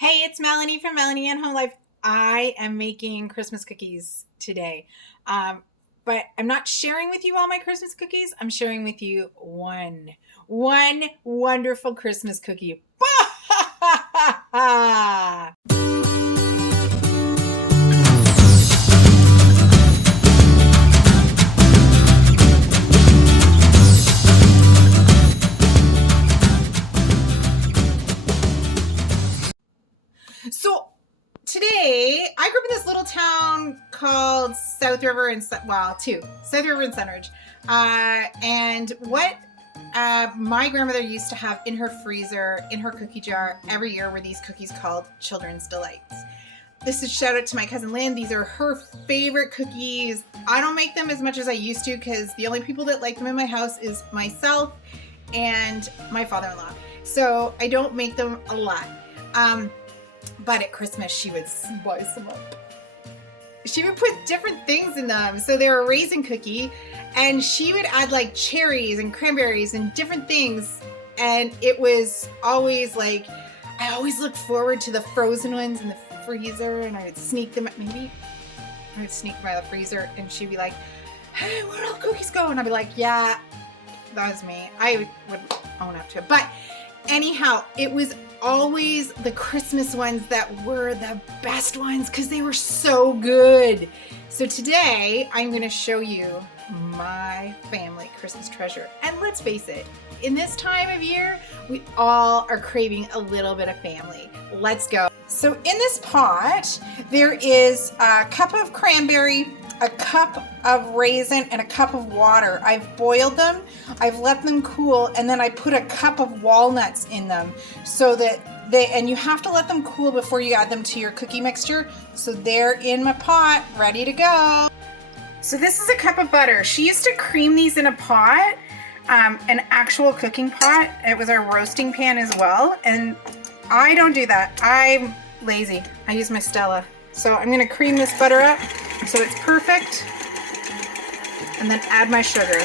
Hey, it's Melanie from Melanie and Home Life. I am making Christmas cookies today. But I'm not sharing with you all my Christmas cookies. I'm sharing with you one wonderful Christmas cookie. So today, I grew up in this little town called South River and South River and Sunridge. And what my grandmother used to have in her freezer, in her cookie jar every year were these cookies called Children's Delights. This is shout out to my cousin Lynn. These are her favorite cookies. I don't make them as much as I used to because the only people that like them in my house is myself and my father-in-law. So I don't make them a lot. But at Christmas, she would spice them up. She would put different things in them. So they were a raisin cookie, and she would add like cherries and cranberries and different things. And it was always like, I always looked forward to the frozen ones in the freezer, and I would sneak them, I would sneak them out of the freezer, and she'd be like, hey, where'd all the cookies go? And I'd be like, yeah, that was me. I would own up to it. But anyhow, it was always the Christmas ones that were the best ones because they were so good. So today I'm going to show you my family Christmas treasure. And let's face it, in this time of year, we all are craving a little bit of family. Let's go. So in this pot, there is a cup of cranberry, a cup of raisin, and a cup of water. I've boiled them, I've let them cool, and then I put a cup of walnuts in them so that and you have to let them cool before you add them to your cookie mixture. So they're in my pot, ready to go. So this is a cup of butter. She used to cream these in a pot, an actual cooking pot. It was our roasting pan as well, and I don't do that. I'm lazy. I use my Stella. So I'm gonna cream this butter up so it's perfect, and then add my sugar.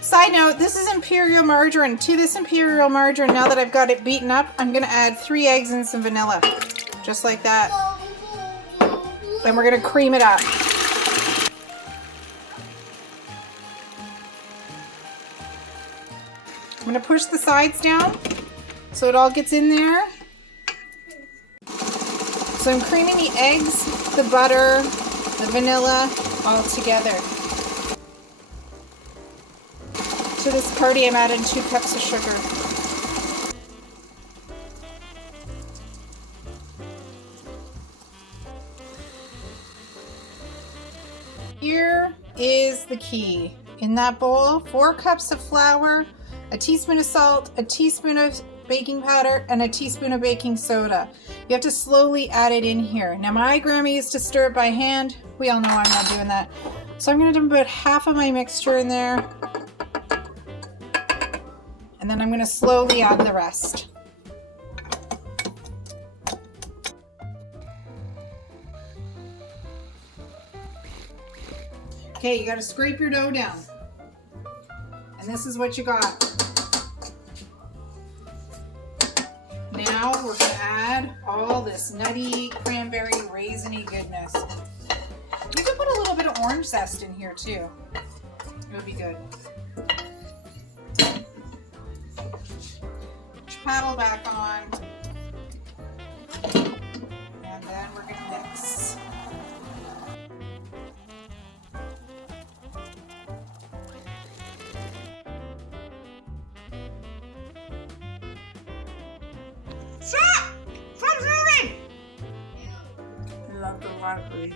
Side note, this is imperial margarine. To this imperial margarine, now that I've got it beaten up, I'm gonna add 3 eggs and some vanilla, just like that. Then we're gonna cream it up. I'm gonna push the sides down so it all gets in there. So I'm creaming the eggs, the butter, the vanilla all together. To this party, I'm adding 2 cups of sugar. Here is the key. In that bowl, 4 cups of flour, a teaspoon of salt, a teaspoon of baking powder, and a teaspoon of baking soda. You have to slowly add it in here. Now my grandma used to stir it by hand. We all know I'm not doing that. So I'm gonna do about half of my mixture in there. And then I'm gonna slowly add the rest. Okay, you gotta scrape your dough down. And this is what you got. Now we're gonna add all this nutty, cranberry, raisiny goodness. You could put a little bit of orange zest in here too. It would be good. Paddle back on. And then we're gonna mix. Stop! Stop moving! I love the raspberry.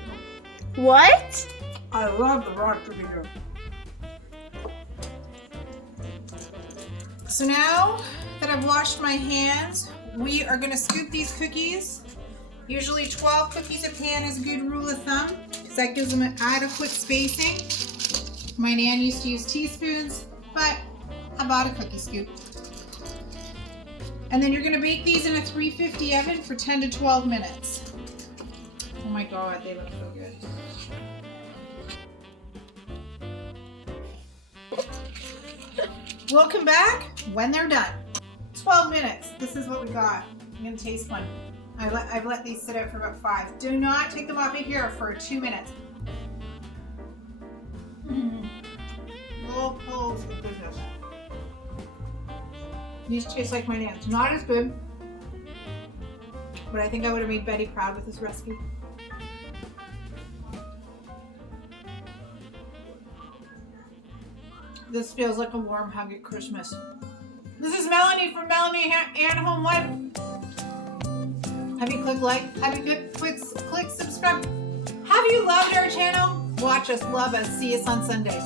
What? I love the raspberry. So now that I've washed my hands, we are gonna scoop these cookies. Usually 12 cookies a pan is a good rule of thumb because that gives them an adequate spacing. My nan used to use teaspoons, but I bought a cookie scoop. And then you're gonna bake these in a 350 oven for 10 to 12 minutes. Oh my God, they look so good. We'll come back when they're done. 12 minutes. This is what we got. I'm gonna taste one. I've let these sit out for about 5. Do not take them off of here for 2 minutes. Little pillows of goodness. These taste like my nails. Not as good, but I think I would have made Betty proud with this recipe. This feels like a warm hug at Christmas. This is Melanie from Melanie and Home Life. Have you clicked like? Have you click subscribe? Have you loved our channel? Watch us, love us, see us on Sundays.